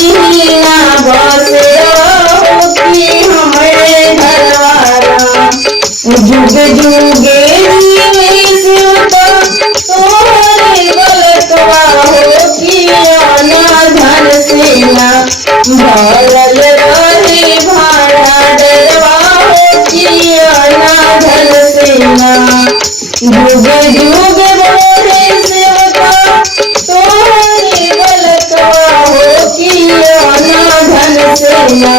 लीना बसे की हमारे घरवाना जुग जुगे शिवता तोहरे गलतवा हो किया ना धन सेना भरल रहे भाड़ा डरवा हो किया ना धन सेना जुग जुग बोले सेवका तोहरे गलतवा हो किया ना धन सेना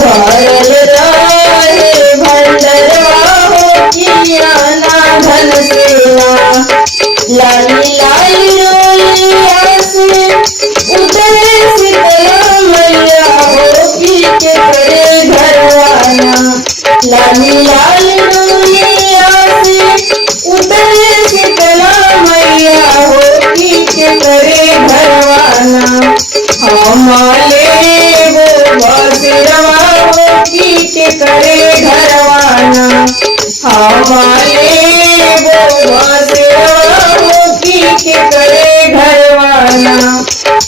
भरल रहे भंडरवा हो किया ना धन सेना लाली लाली रोलिया से उतरे शीतला मैया हो की के करे घरवाना लाली लाली रोलिया से उतरे शीतला मैया हो की के करे घरवाना हमारे वो बसरवा हो की के करे घरवाना हमारे वो बसरवा हो की के करे घरवाना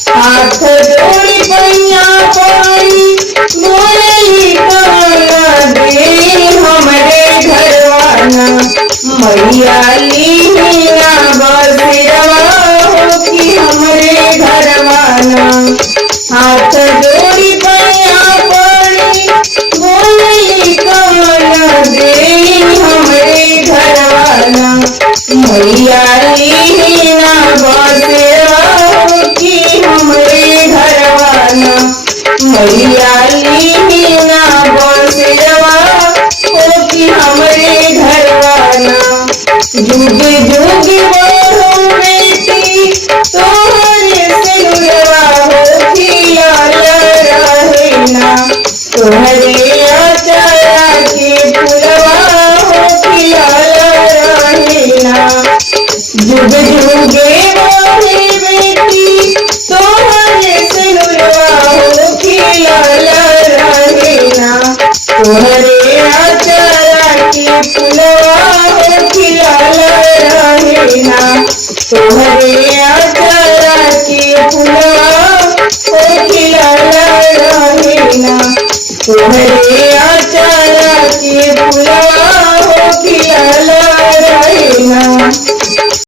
हाथ जोड़ी पैया पाई बोली काना दे हमारे घरवाना मैया लीना बसरवा हो की हमारे घरवाना हाथ जोड़ी पैया पाई बोली काना दे हमारे घरवाना मैया लीना बसरवा हो की हमारे घरवाना मैया लीना बसरवा हो की हमारे घरवाना जुग जुग बढ़ो बेटी तोहरे सिंगवा हो किया रहेना तोहरे आचारा के फुलवा हो किया रहेना जुग जुगे बोले बेटी तोहरे सिंगवा हो किया रहेना तोहरे आचारा के फुलवा हो किया रहेना तोहरे आचारा के फुलवा हो किया रहेना तोहरे आचारा के फुलवा हो किया रहेना।